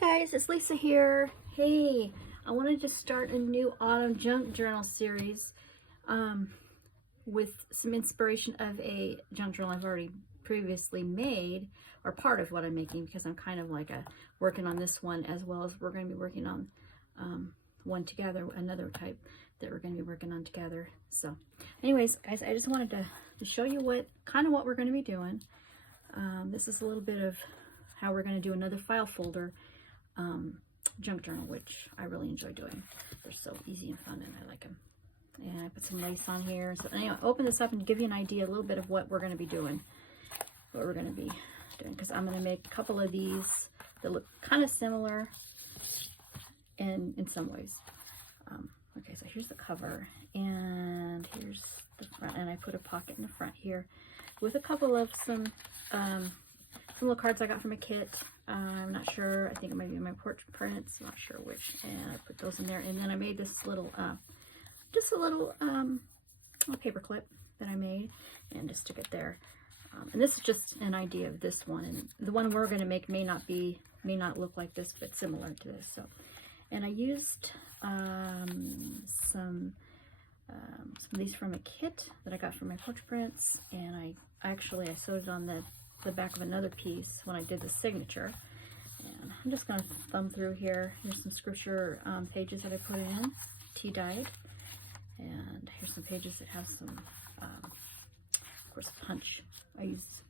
guys, it's Lisa here. Hey, I wanted to start a new autumn junk journal series with some inspiration of a junk journal I've already previously made, or part of what I'm making, because I'm kind of like working on this one, as well as we're going to be working on one together, another type that we're going to be working on together. So anyways, guys, I just wanted to show you what we're going to be doing. This is a little bit of how we're going to do another file folder junk journal, which I really enjoy doing. They're so easy and fun, and I like them. And I put some lace on here. So anyway, open this up and give you an idea, a little bit of what we're going to be doing. Because I'm going to make a couple of these that look kind of similar in some ways. Okay, so here's the cover, and here's the front, and I put a pocket in the front here with a couple of some little cards I got from a kit. I'm not sure. I think it might be my porch prints. Not sure which. And I put those in there. And then I made this little, just a little paper clip that I made, and just stick it there. And this is just an idea of this one. And the one we're going to make may not look like this, but similar to this. So, and I used some of these from a kit that I got from my porch prints, and I sewed it on the back of another piece when I did the signature. And I'm just going to thumb through here. Here's some scripture pages that I put in, tea-dyed. And here's some pages that have some, of course, punch. I used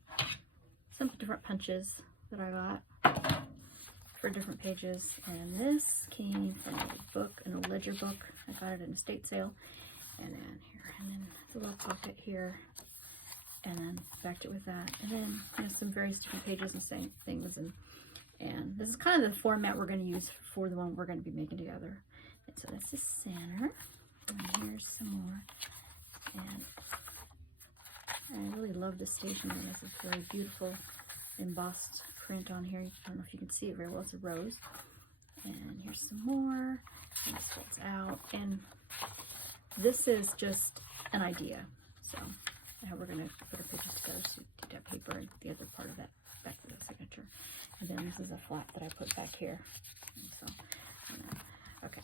some different punches that I got for different pages. And this came from a book, an old ledger book. I got it in a estate sale. And then the little pocket here. And then backed it with that, and then some various different pages and same things, and this is kind of the format we're going to use for the one we're going to be making together. And so that's the center, and here's some more, and I really love this stationery. This is very beautiful embossed print on here. I don't know if you can see it very well. It's a rose, and here's some more, and this folds out, and this is just an idea. So now we're going to put our pages together, so get that paper and the other part of that back to the signature. And then this is a flap that I put back here. Okay.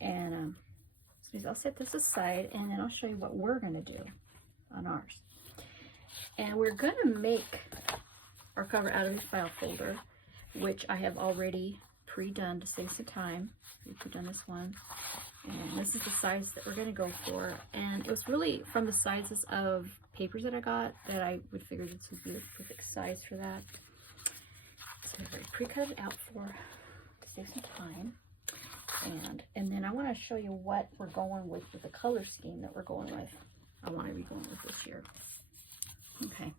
And so I'll set this aside, and then I'll show you what we're going to do on ours. And we're going to make our cover out of a file folder, which I have already pre-done to save some time. We pre-done this one. And this is the size that we're going to go for. And it was really from the sizes of papers that I got that I would figure this would be the perfect size for that. So I've already pre-cut it out to save some time. And then I want to show you what we're going with the color scheme that we're going with. I want to be going with this year. Okay.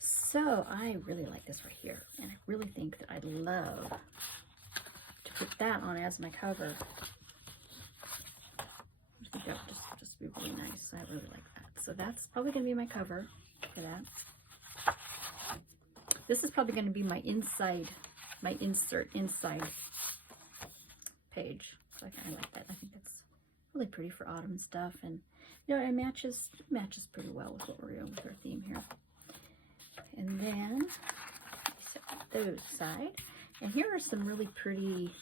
So I really like this right here. And I really think that I'd love to put that on as my cover. I think that would just be really nice. I really like that. So that's probably going to be my cover for that. This is probably going to be my insert inside page. So I kind of like that. I think that's really pretty for autumn stuff, and you know, it matches pretty well with what we're doing with our theme here. And then set those aside. And here are some really pretty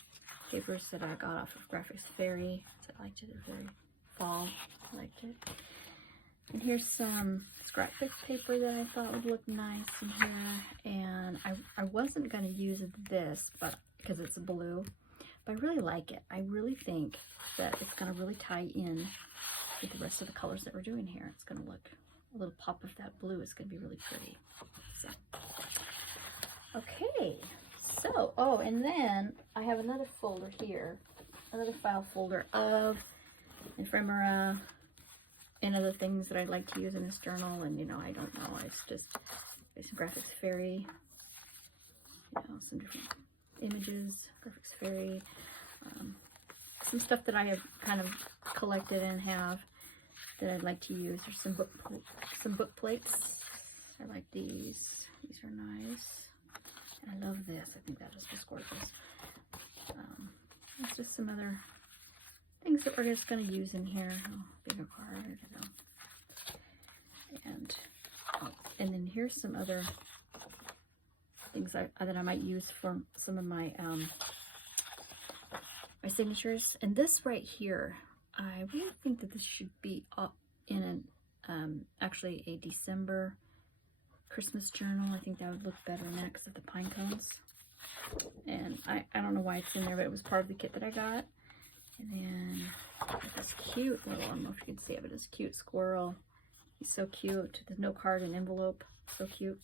papers that I got off of Graphics Fairy. So I liked it. They're very fall. I liked it. And here's some scrapbook paper that I thought would look nice in here. And I wasn't going to use this, but because it's a blue, but I really like it. I really think that it's going to really tie in with the rest of the colors that we're doing here. It's going to look a little pop of that blue. It's going to be really pretty. So, okay. So, oh, and then I have another folder here, another file folder of ephemera and other things that I'd like to use in this journal. And, you know, I don't know, it's just some Graphics Fairy, you know, some different images, Graphics Fairy, some stuff that I have kind of collected and have that I'd like to use. There's some book plates. I like these. These are nice. I love this. I think that just looks gorgeous. There's just some other things that we're just going to use in here. Oh, bigger card. And then here's some other things that I might use for some of my my signatures. And this right here, I really think that this should be up in an actually a December Christmas journal. I think that would look better next of the pine cones. And I don't know why it's in there, but it was part of the kit that I got. And then this cute little, I don't know if you can see it, but this cute squirrel. He's so cute. There's no card and envelope. So cute.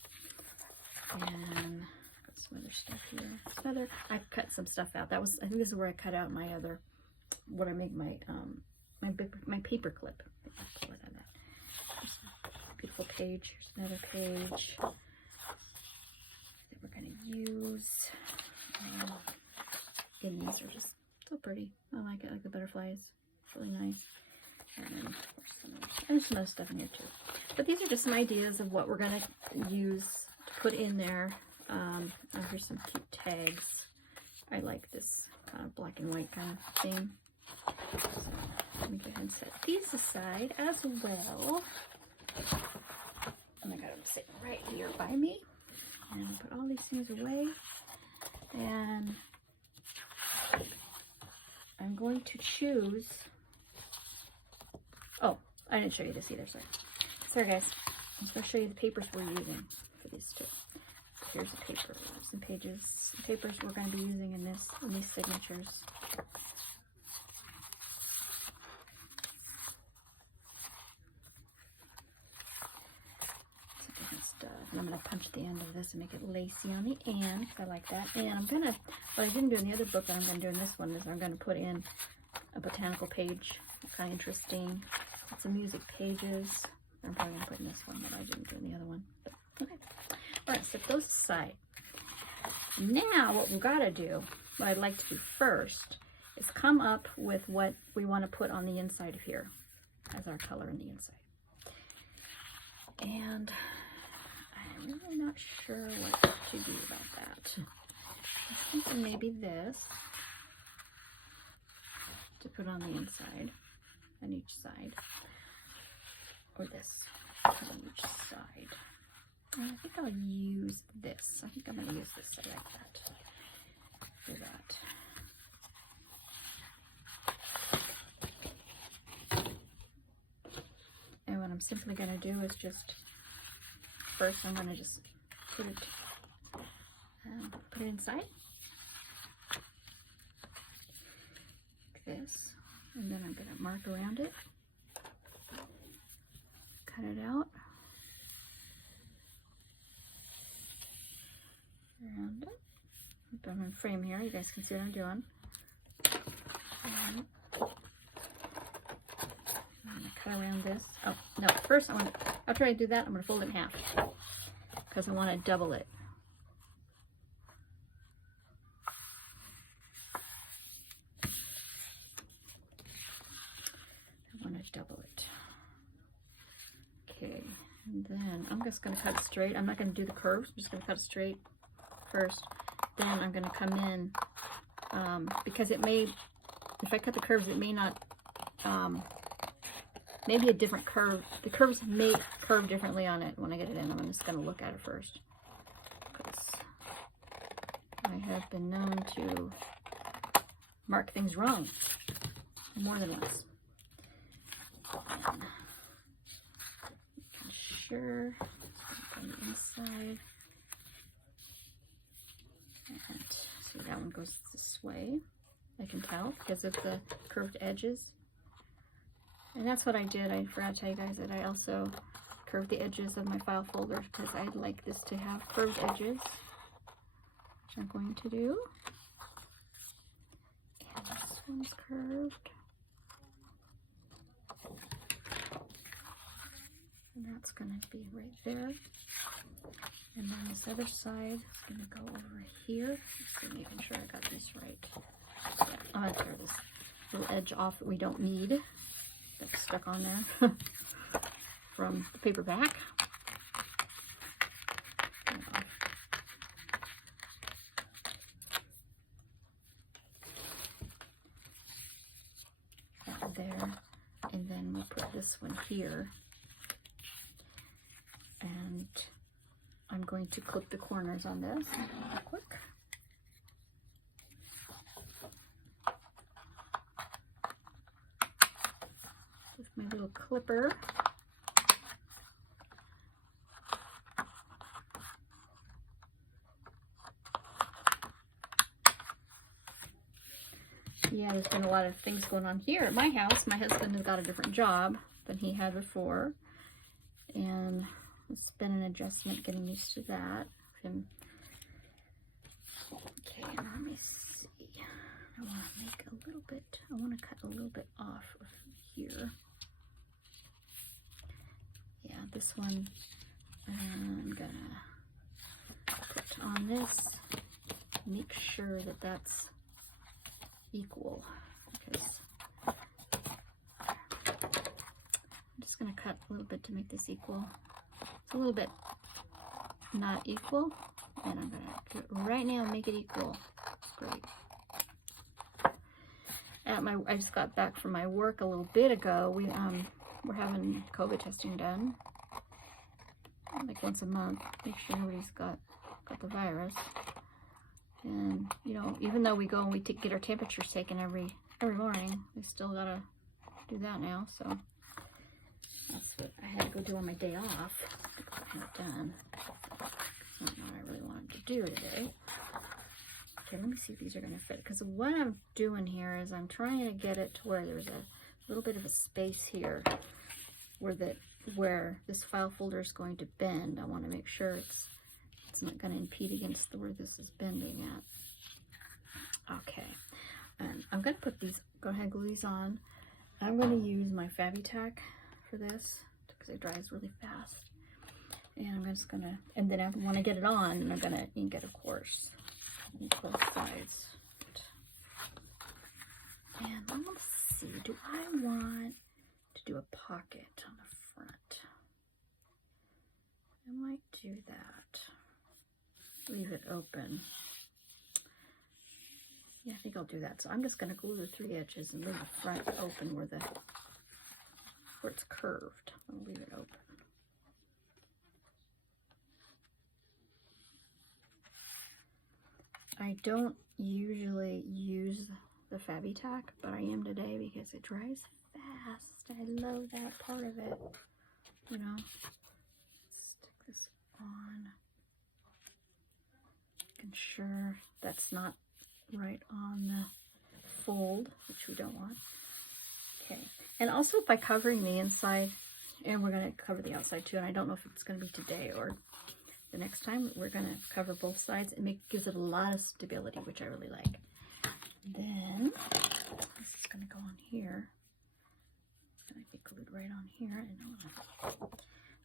And got some other stuff here. I cut some stuff out. That was, I think this is where I cut out my other, what I make my my paper clip. There's a beautiful page. Here's another page that we're gonna use. And these are just so pretty. I like it. I like the butterflies. It's really nice. And then of course there's some other stuff in here too. But these are just some ideas of what we're gonna use to put in there. Oh, here's some cute tags. I like this kind of black and white kind of theme. So let me go ahead and set these aside as well. And I got them sitting right here by me. And I'll put all these things away. And I'm going to choose. Oh, I didn't show you this either, sorry. Sorry guys, I'm going to show you the papers we're using for these two. So here's the paper, some pages, some papers we're going to be using in these signatures. Some different stuff. And I'm going to punch the end of this and make it lacy on the end, because I like that. And I'm going to, what I didn't do in the other book that I'm going to do in this one is I'm going to put in a botanical page. Kind of interesting. Some music pages. I'm probably going to put in this one, but I didn't do in the other one. But, okay. Alright, set those aside. Now, what we've got to do, what I'd like to do first, is come up with what we want to put on the inside of here as our color in the inside. And I'm really not sure what to do about that. I'm thinking maybe this to put on the inside, on each side, or this on each side. And I think I'll use this. I think I'm going to use this. I like that. For that. And what I'm simply going to do is just, first I'm going to just put it inside. Like this. And then I'm going to mark around it. Cut it out. Around it. I'm in frame here. You guys can see what I'm doing. And I'm going to cut around this. Oh, no. First, after I do that, I'm going to fold it in half. Because I want to double it. Double it. Okay, and then I'm just going to cut it straight. I'm not going to do the curves. I'm just going to cut it straight first. Then I'm going to come in, because it may, if I cut the curves, it may not, maybe a different curve. The curves may curve differently on it when I get it in. I'm just going to look at it first. Because I have been known to mark things wrong more than once. Sure, on the inside, and see that one goes this way. I can tell because of the curved edges, and that's what I did. I forgot to tell you guys that I also curved the edges of my file folder because I'd like this to have curved edges, which I'm going to do. And this one's curved. And that's going to be right there. And then this other side is going to go over here. Just making sure I got this right. Yeah, I'm going to tear this little edge off that we don't need. That's stuck on there from the paperback. That there. And then we'll put this one here. And I'm going going to clip the corners on this real quick. With my little clipper. Yeah, there's been a lot of things going on here at my house. My husband has got a different job than he had before. And it's been an adjustment getting used to that. Okay, let me see. I want to make a little bit, I want to cut a little bit off of here. Yeah, this one I'm gonna put on this. Make sure that that's equal, because I'm just going to cut a little bit to make this equal. It's a little bit not equal, and I'm going to do it right now and make it equal. Great. I just got back from my work a little bit ago. We're having COVID testing done like once a month. Make sure nobody's got the virus. And, you know, even though we go and we get our temperatures taken every morning, we still gotta do that now. So that's what I had to go do on my day off to get it done. It's not what I really wanted to do today. Okay, let me see if these are gonna fit. Because what I'm doing here is I'm trying to get it to where there's a little bit of a space here where this file folder is going to bend. I want to make sure it's not going to impede against where this is bending at. Okay, and I'm going to put these, go ahead and glue these on. I'm going to use my Fabri-Tac for this because it dries really fast. And I'm just going to, and then I want to get it on, and I'm going to ink it, of course, on both sides. And let's see, do I want to do a pocket on the front? I might do that. Leave it open. Yeah, I think I'll do that. So I'm just going to glue the 3 edges and leave the front open where it's curved. I'll leave it open. I don't usually use the Fabri-Tac, but I am today because it dries fast. I love that part of it. You know, stick this on. Sure that's not right on the fold, which we don't want. Okay, and also by covering the inside, and we're going to cover the outside too, and I don't know if it's going to be today or the next time, we're going to cover both sides and gives it a lot of stability, which I really like. Then this is going to go on here. It's going to be glued right on here, and I'm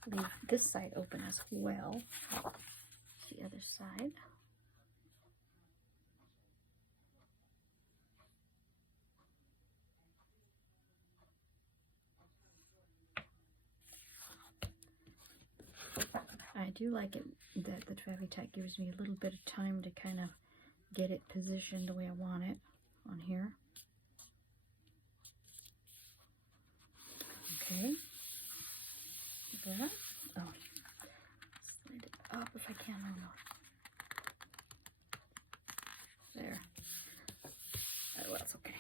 going to leave this side open as well. The other side. I do like it that the Fabri-Tac gives me a little bit of time to kind of get it positioned the way I want it on here. Okay. Like that. Oh. Slide it up if I can. I don't know. There. Oh, that's okay.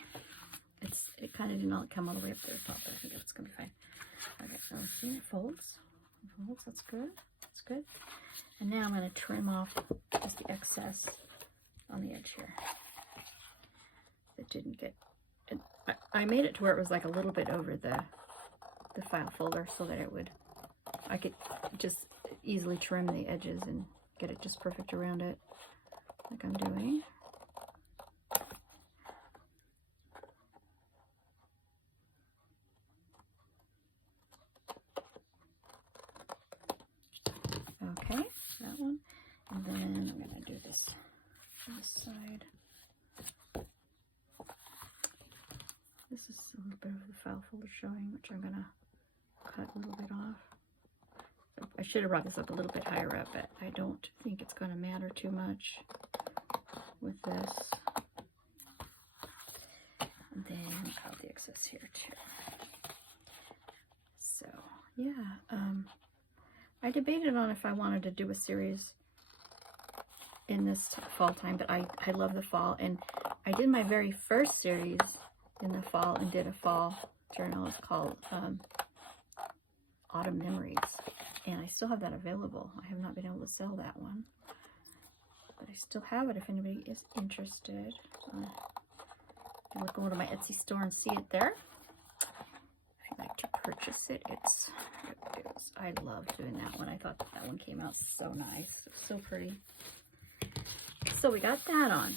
It kind of did not come all the way up to the top, but I think it's going to be fine. Okay, so see, it folds. It folds. That's good. That's good. And now I'm going to trim off just the excess on the edge here. It didn't get... I made it to where it was like a little bit over the file folder so that I could just easily trim the edges and get it just perfect around it, like I'm doing. Okay, that one. And then I'm going to do this side. This is a little bit of the file folder showing, which I'm going to cut a little bit off. So I should have brought this up a little bit higher up, but I don't think it's going to matter too much with this. And then I'll cut the excess here too. So yeah, I debated on if I wanted to do a series in this fall time, but I love the fall. And I did my very first series in the fall and did a fall journal. It's called Autumn Memories. And I still have that available. I have not been able to sell that one, but I still have it if anybody is interested. You will go to my Etsy store and see it there. If you'd like to purchase it, it is. I love doing that one. I thought that one came out so nice. It's so pretty. So we got that on.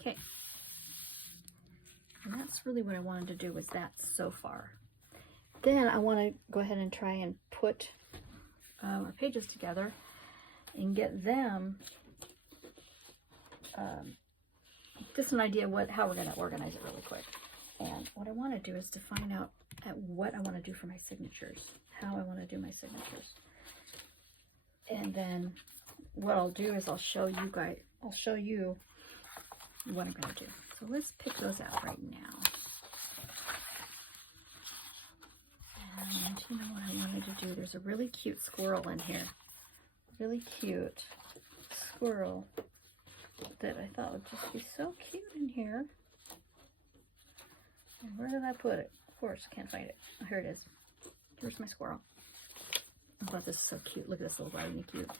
Okay. And that's really what I wanted to do, was that so far. Then I want to go ahead and try and put our pages together and get them just an idea how we're going to organize it really quick. And what I want to do is to find out what I want to do for my signatures, how I want to do my signatures. And then what I'll do is I'll show you what I'm going to do. So let's pick those out right now. And you know what I wanted to do? There's a really cute squirrel in here. Really cute squirrel that I thought would just be so cute in here. And where did I put it? Of course, I can't find it. Oh, here it is. Here's my squirrel. I thought this is so cute. Look at this little writing, cute.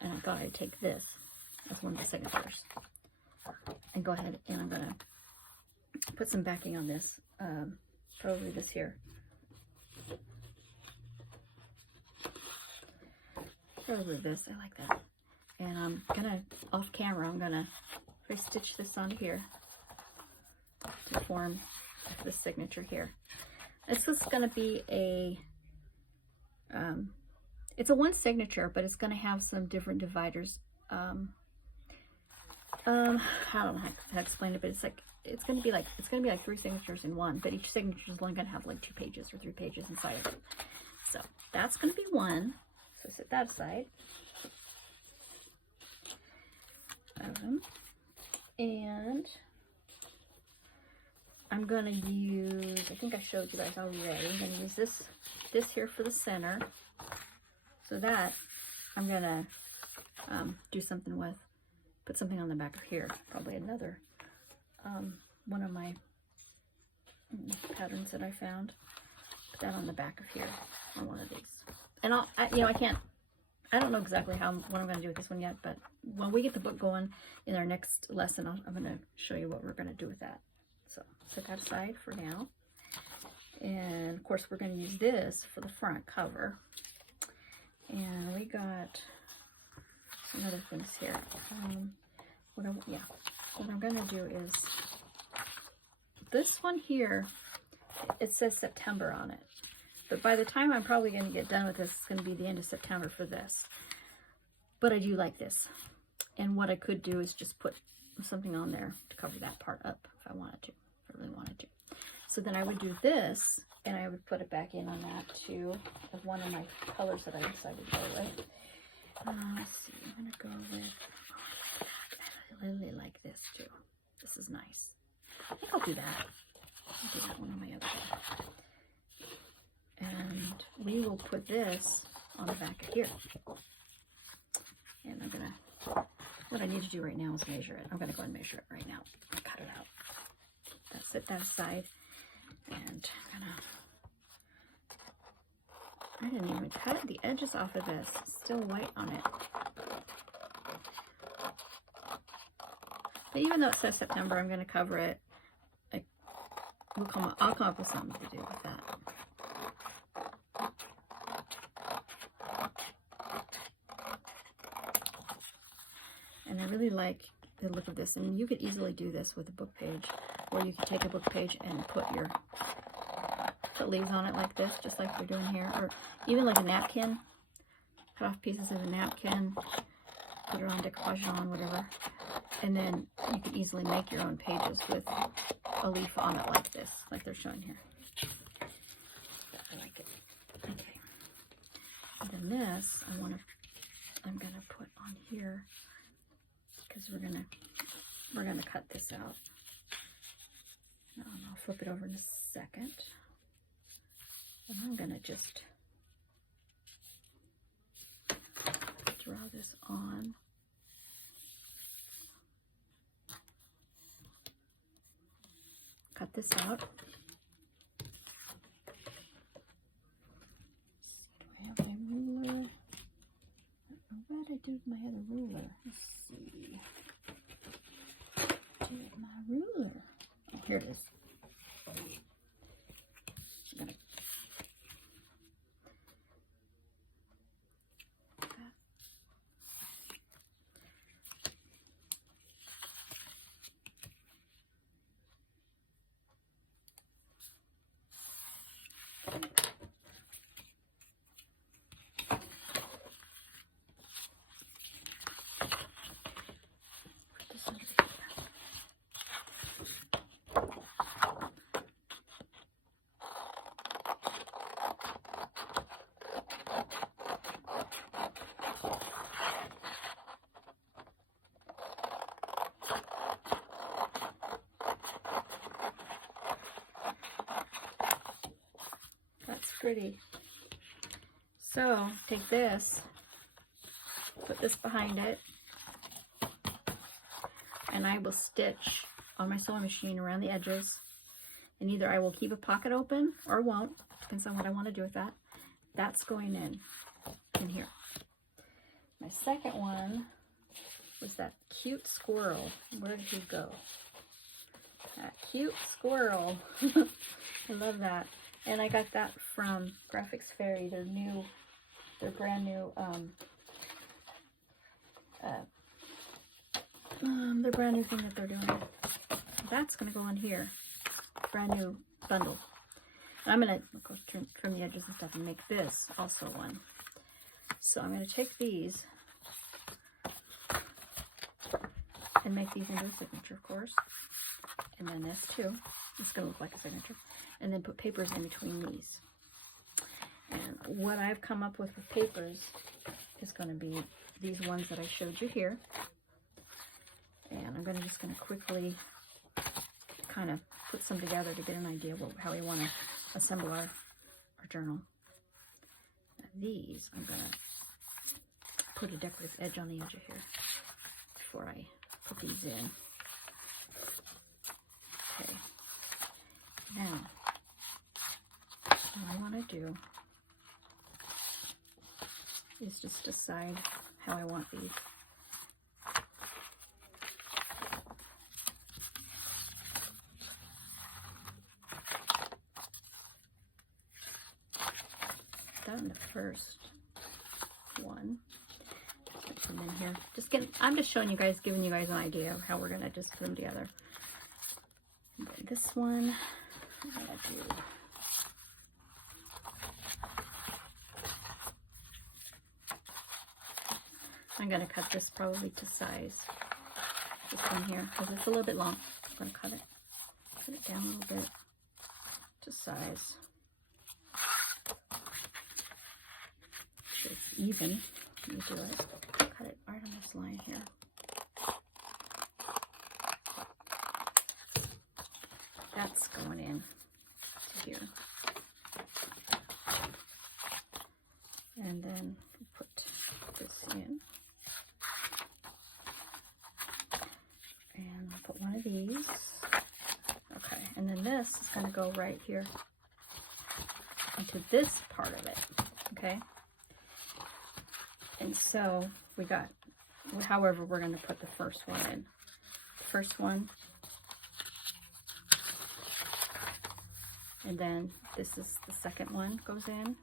And I thought I'd take this as one of the signatures. And go ahead and I'm going to put some backing on this. Probably this here. Probably this. I like that. And I'm going to, off camera, I'm going to stitch this on here to form the signature here. This is going to be it's a one signature, but it's going to have some different dividers. I don't know how to explain it, but it's going to be like 3 signatures in one, but each signature is only going to have like 2 pages or 3 pages inside of it. So that's going to be one. So set that aside. And I'm going to use, I think I showed you guys already, I'm going to use this here for the center. So that I'm going to do something with, put something on the back of here, probably another, one of my patterns that I found. Put that on the back of here, on one of these. And I don't know exactly what I'm going to do with this one yet, but when we get the book going in our next lesson, I'm going to show you what we're going to do with that. So set that aside for now. And of course, we're going to use this for the front cover. And we got some other things here. What I'm going to do is this one here, it says September on it. But by the time I'm probably going to get done with this, it's going to be the end of September for this. But I do like this. And what I could do is just put something on there to cover that part up if I wanted to, if I really wanted to. So then I would do this, and I would put it back in on that too, of one of my colors that I decided to go with. Let's see, I'm going to go with, I really like this too. This is nice. I think I'll do that. I'll do that one on my other day. And we will put this on the back of here. And I'm going to, what I need to do right now is measure it. I'm going to go and measure it right now. Cut it out. Set that aside. And I didn't even cut the edges off of this. It's still white on it. But even though it says September, I'm going to cover it. I'll come up with something to do with that. And I really like the look of this. I mean, you could easily do this with a book page, or you could take a book page and put leaves on it like this, just like we're doing here, or even like a napkin. Cut off pieces of a napkin, put it on decoupage on, whatever. And then you could easily make your own pages with a leaf on it like this, like they're showing here. I like it. Okay. And then this, I'm gonna put on here, because we're gonna cut this out. I'll flip it over in a second. And I'm gonna just draw this on. this out. Do I have my ruler? What did I do with my other ruler? Let's see. Do my ruler. Oh, here it is. I'm gonna put this under here. That's pretty. So take this, put this behind it, and I will stitch on my sewing machine around the edges. And either I will keep a pocket open or won't, depends on what I want to do with that. That's going in here. My second one was that cute squirrel. Where did he go? That cute squirrel. I love that. And I got that from Graphics Fairy, their brand new, their brand new thing that they're doing. That's gonna go on here, brand new bundle. And I'm gonna go trim the edges and stuff and make this also one. So I'm gonna take these and make these into a signature, of course. And then this too. It's gonna look like a signature. And then put papers in between these. And what I've come up with papers is going to be these ones that I showed you here. And I'm just going to quickly kind of put some together to get an idea of how we want to assemble our journal. Now these, I'm going to put a decorative edge on the edge of here before I put these in. Okay. Now, what I want to do is just decide how I want these. Done the first one. Just put them in here. I'm just showing you guys, giving you guys an idea of how we're gonna just put them together. Okay, this one, I'm gonna do. I'm going to cut this probably to size, this one here, because it's a little bit long. I'm going to cut it down a little bit to size. So it's even when you do it. Cut it right on this line here. That's going in to here. And then put this in. And I'll put one of these. Okay, and then this is going to go right here into this part of it. Okay, and so we got, however, we're going to put the first one in. First one, and then this is the second one goes in.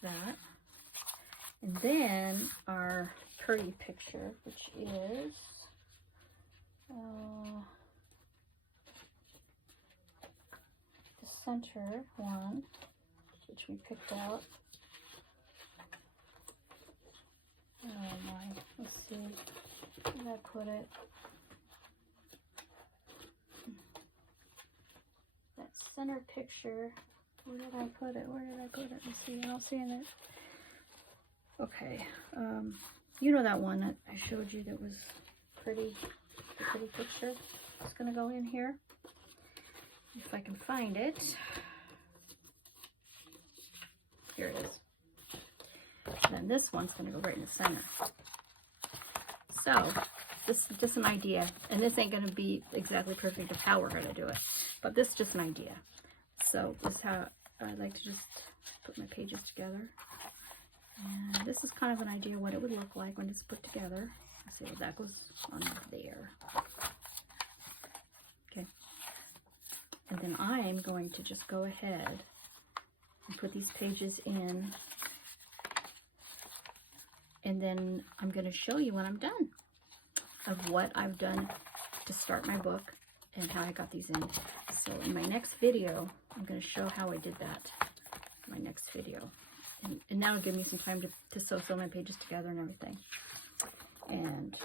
That, and then our pretty picture, which is the center one, which we picked out. Oh my, let's see, where did I put it? That center picture, where did I put it? Where did I put it? Let's see, I don't see it. Okay, you know that one that I showed you that was pretty, the pretty picture? It's gonna go in here, if I can find it. Here it is. And then this one's gonna go right in the center. So, this is just an idea, and this ain't gonna be exactly perfect of how we're gonna do it, but this is just an idea. So this is how I like to just put my pages together. And this is kind of an idea what it would look like when it's put together. Let's see, well, that goes on there. Okay. And then I'm going to just go ahead and put these pages in. And then I'm going to show you when I'm done of what I've done to start my book and how I got these in. So in my next video, I'm going to show how I did that. My next video. And that'll give me some time to sew my pages together and everything. And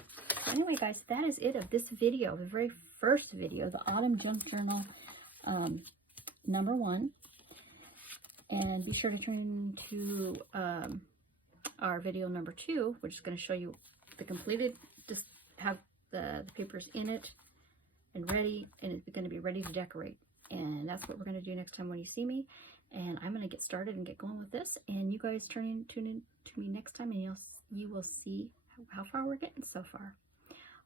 so anyway, guys, that is it of this video, the very first video, the Autumn Junk Journal number 1. And be sure to tune to our video number 2, which is going to show you the completed, just have the papers in it and ready, and it's going to be ready to decorate. And that's what we're going to do next time when you see me. And I'm going to get started and get going with this. And you guys tune in to me next time, and you will see how far we're getting so far.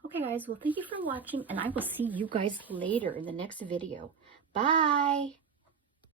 Okay, guys. Well, thank you for watching, and I will see you guys later in the next video. Bye.